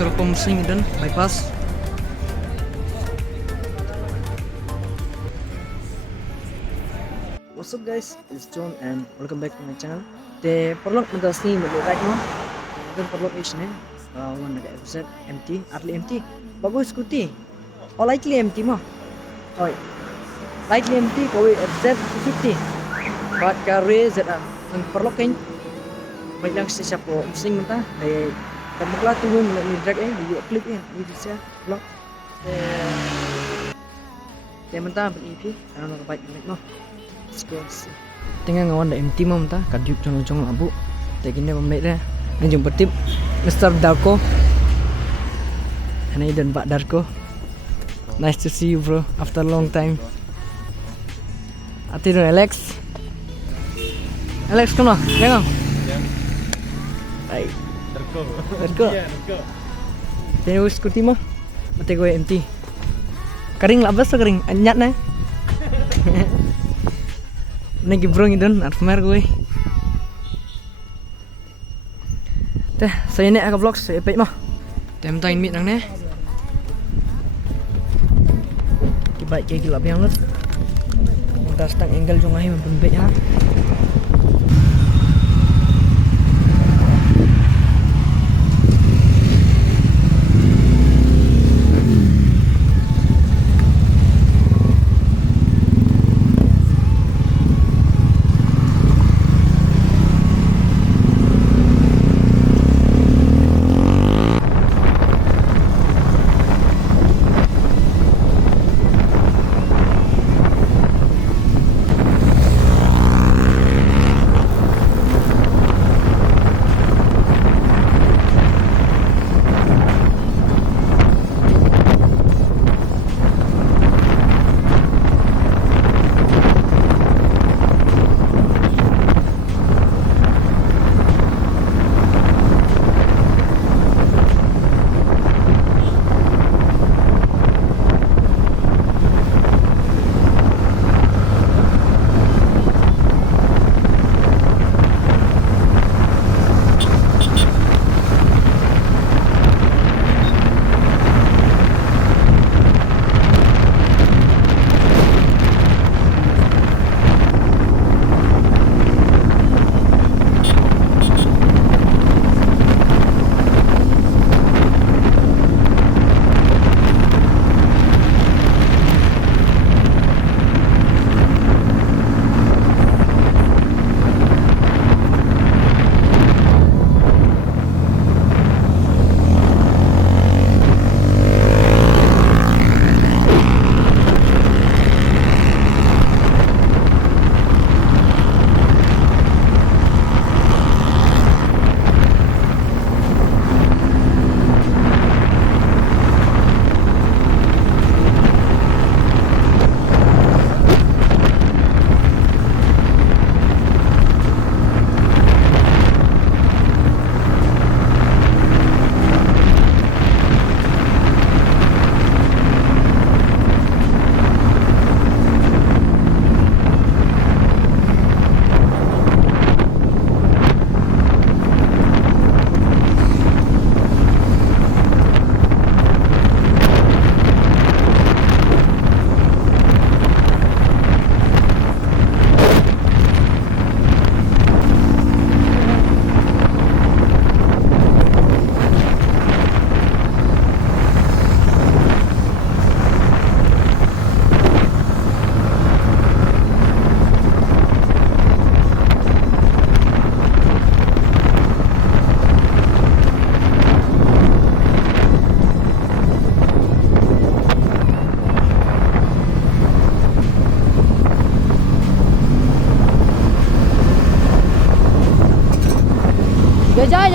Teropong Musing dan bypass. What's up guys, it's John and welcome back to my channel. The perlok mentas ni right now. Dan perlok is ni, one ada FZ empty, hardly empty. Bagus scooty. Oh likely empty mah. Oh, likely empty. Kau FZ 50. But carry Z ang perlok kan. Baik lang siya po musing mata. Ay kamukla tu ni drag di clip ni siya perlok. Mata EP, ano ka bike mo. Tengah ngawan dah empty mah mata, kajuk jong labu. Tak kena pembek dah. Ni jumpa tip Mr. Darko. Ini dan Pak Darko. Nice to see you bro, after a long time. Hati dong Alex. Alex kena, tengok. Baik. Darko. Tengok skuti mah. Mati gue empty. Kering labas tu kering, anyat na. Nagi bro ngidon arfmer gue. Teh, saya ni agak vlog saya pay mah. Tem tain mit nang ne. Kibai ke gila biang lut. Kita stang angle jong ahi mampun bet ya.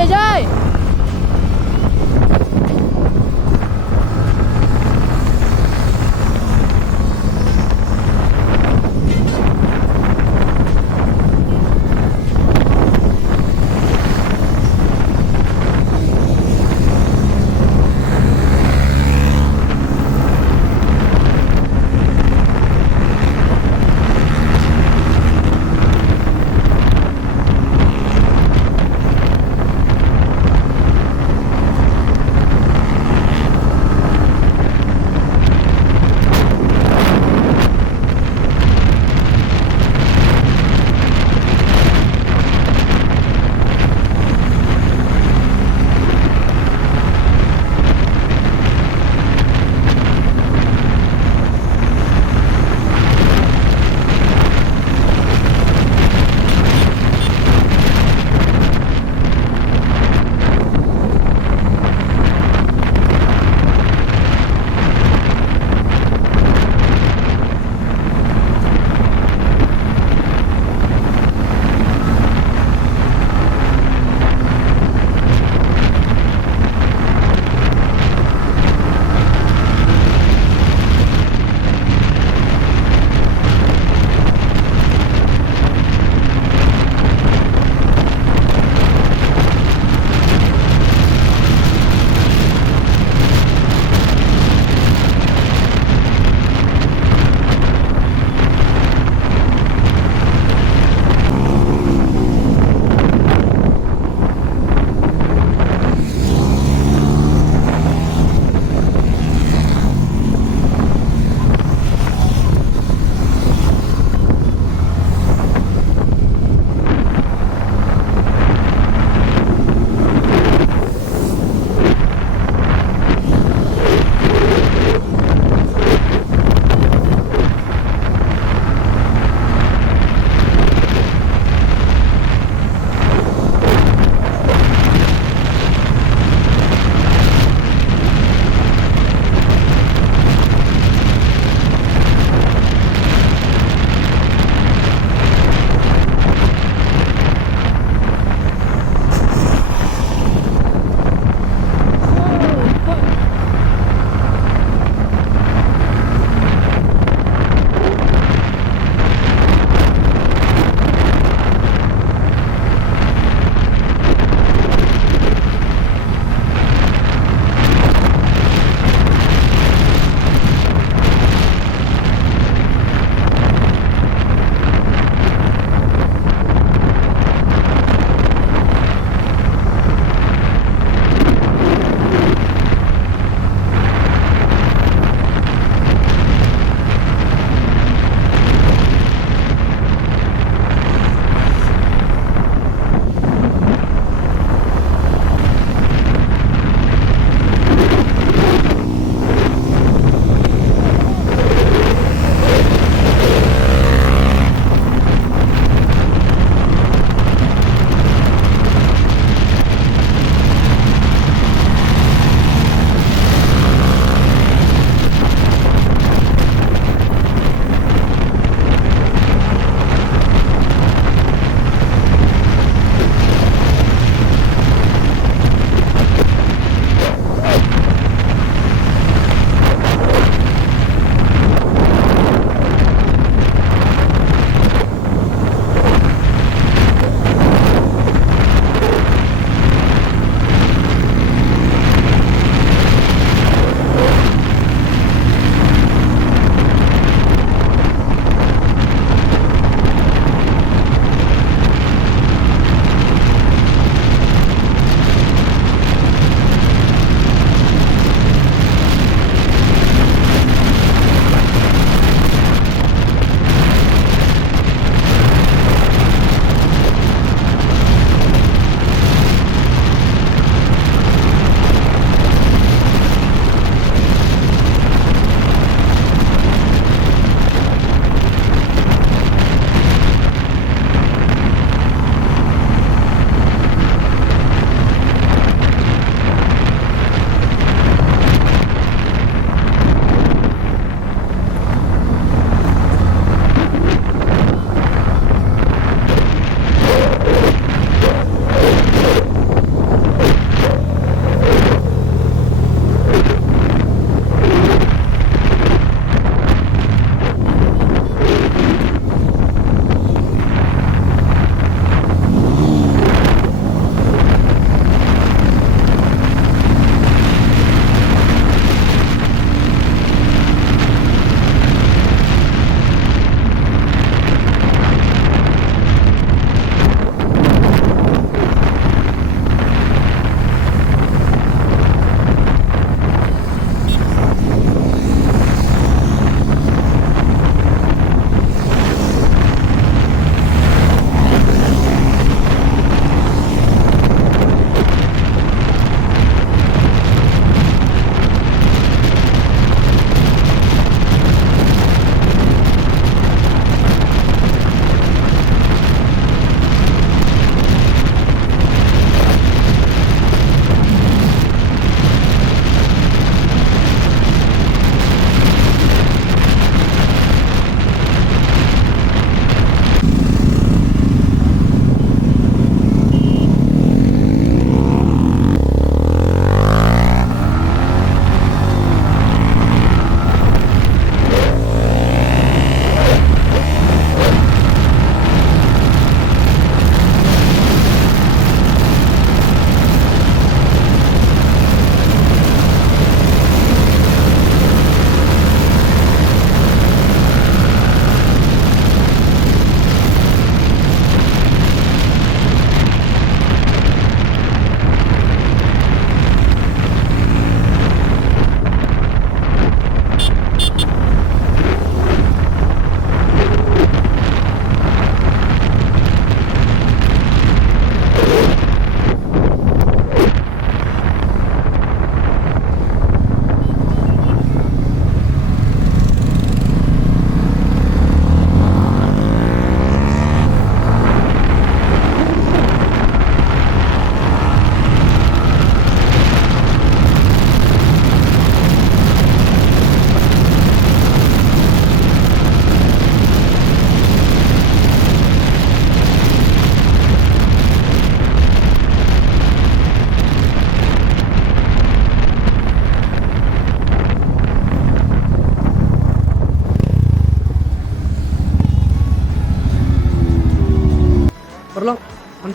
Jai.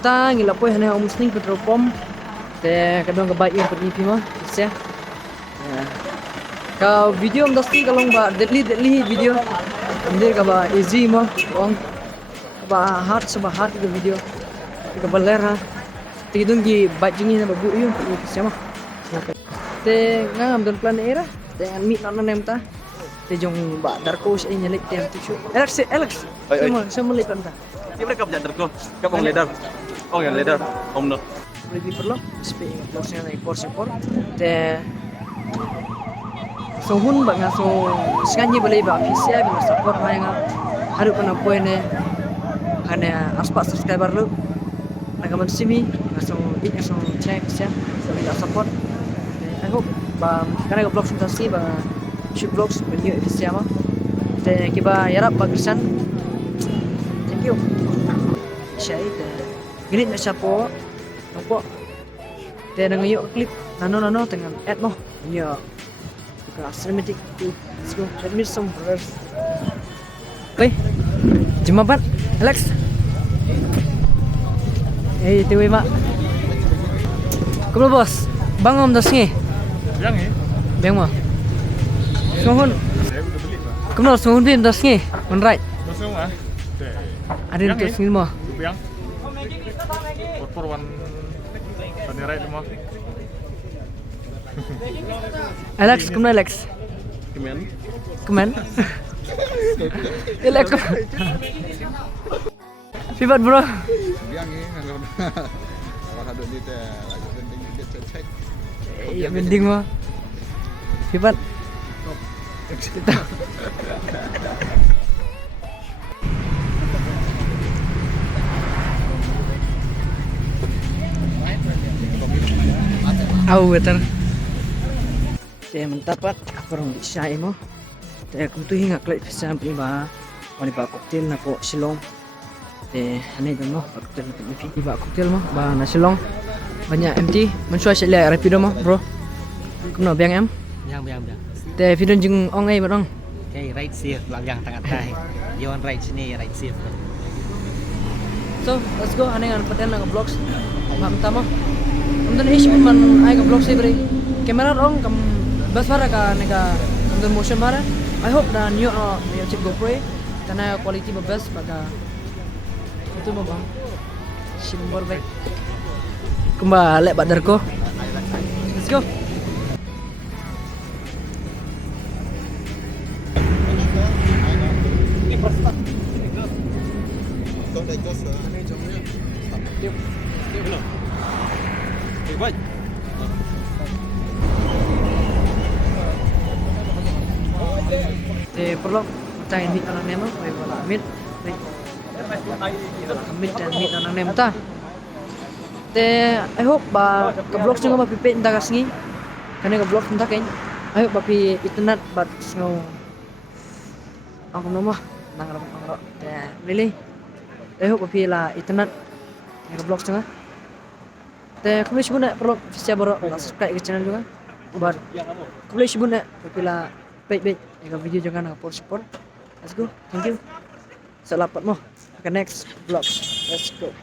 ta ngila poi hana musning petrol pom te kadang ka bai per EP mah ya ka video mesti kalau ba deadly video andir ka ba easy mah ong ba hard ke video ka balera tidung gi bajingi na babu yun siya mah te ngam don plan era te mi nan nem ta te jong ba darko sa inya lek tem tu Alex sama lek ta Tiếp đấy cập nhật được không? Các ông leader. Oh yang leader. Om no. Lebih perlu speaking closing na support te so hun ba nga so skanye boleh ba official ba support mai nga haru kana poine hanya aspa subscriber lu naga man simi so ik so check ya so kita support I hope ba kana vlog sintasi ba shoot vlogs benyo official ma te kiba yarap bagusan thank you syait gini na siya po opo te nangayo clip nano dengan add mo nya ka cinematic let's go let me some brothers oi jemabat Alex tiwi mak kumlo bos bang om das ngi bang mah sohon kumlo sohon din das ngi on right ada das ngi mah Yang for one on the right mo. Alex kumlo Alex kemen Alex Fibat bro Yang ni kalau ada ni teh lagi penting kita cek. iya mending mah Fibat betul. Saya mentapat orang bisa emo. Saya kuntuhi ngaklay bisa prima. Wani ba cocktail na po silong. Hanay doon mo cocktail na pipi ba cocktail mo ba na silong. Banyak empty. Mensuai sila rapido mo bro. Kumno biang em. Biang. Te video jeng ong ay barong. Okay, right safe lang yang tengah tay. You on right sini, right safe. So, let's go. Hanay nga patel na vlogs. Tama. Kemudian ish man ay ka vlog sibri. Kamera ong kam basara ka nega kemudian motion mara. I hope da new chip GoPro karena quality best pada itu mo bang. Simbol baik. Kembali badarko. Let's go. Baik. Perlu cain meet anak nema, wala meet. Meet dan meet anak nema ta. I hope ba ka vlog singo ba pipi inta kasngi. Kani ka vlog inta kain. I hope ba pi internet but singo. Ako nama nangarap angro. Really. I hope ba pi la internet ka vlog singo. Kembali sebut perlu siapa baru subscribe ke channel juga. Buat kembali sebut bila baik video jangan support. Let's go. Thank you. Selamat mo. Ke next vlog. Let's go.